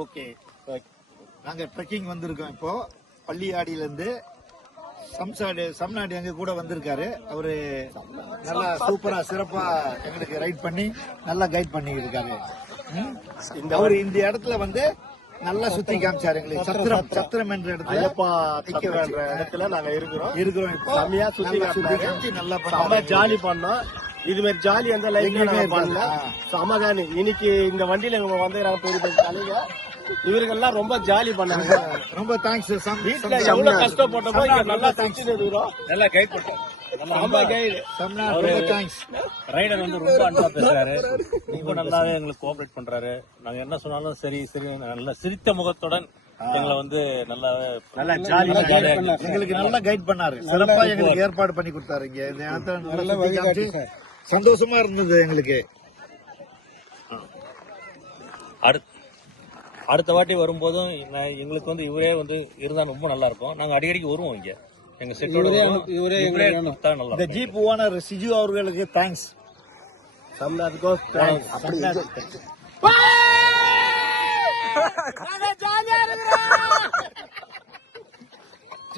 Okay, நாங்க trekking வந்திருக்கோம். இப்போ பள்ளியாடியில இருந்து சம்நாடு எங்க கூட வந்திருக்காரு. அவரு நல்லா சூப்பரா சிறப்பா எங்களுக்கு ரைட் பண்ணி நல்லா கைட் பண்ணி இருக்காரு. அவரு இந்த இடத்துல வந்து நல்லா சுத்தி காமிச்சாரு எங்களுக்கு. சத்திரம் என்ற இடத்துல நாங்க இருக்கிறோம். இப்போ செம்மையா சுத்தி காமிச்சு நல்லா செம்ம ஜாலி பண்ணோம். இது மாதிரி ஜாலி எந்த லைஃப்ல நாங்க பண்ணல. செம்ம ஜாலி. இன்னைக்கு இந்த வண்டியில இவங்க வந்து பெரிய பெரிய தலைங்க இவருக்கெல்லாம் ரொம்ப ஜாலி பண்ணாங்க. ரொம்ப தேங்க்ஸ். வீட்டுல எவ்வளவு கஷ்டப்பட்டோமோ இங்க நல்லா தேங்க்ஸ் இருக்கிறோம். நல்லா கைட் பண்றோம். ரொம்ப கைடு. ரொம்ப தேங்க்ஸ். ரைடர் வந்து ரொம்ப அன்பா பேசுறாரு. ரொம்ப நல்லாவே எங்களுக்கு கோஆபரேட் பண்றாரு. நாங்க என்ன சொன்னாலும் சரி சரி நல்ல சிரித்த முகத்துடன் எங்களை வந்து நல்லா ஜாலியா எங்களுக்கு நல்லா கைட் பண்ணாரு. சிறப்பா எங்களுக்கு ஏற்பாடு பண்ணி கொடுத்தாரு. இங்க இந்த இடத்துல நல்லா சுத்தி காமிச்சு சந்தோஷமா இருந்தது எங்களுக்கு. அடுத்த வாட்டி வரும்போதும் எங்களுக்கு வந்து இவரே வந்து இருந்தா ரொம்ப நல்லா இருக்கும். நாங்க அடிக்கடிக்கு வருவோம் இங்க. எங்க செட்டோட நல்லா. இந்த ஜீப் ஓனர் சிஜு அவர்களுக்கு தேங்க்ஸ். சம்நாத்துக்கும் தேங்க்ஸ்.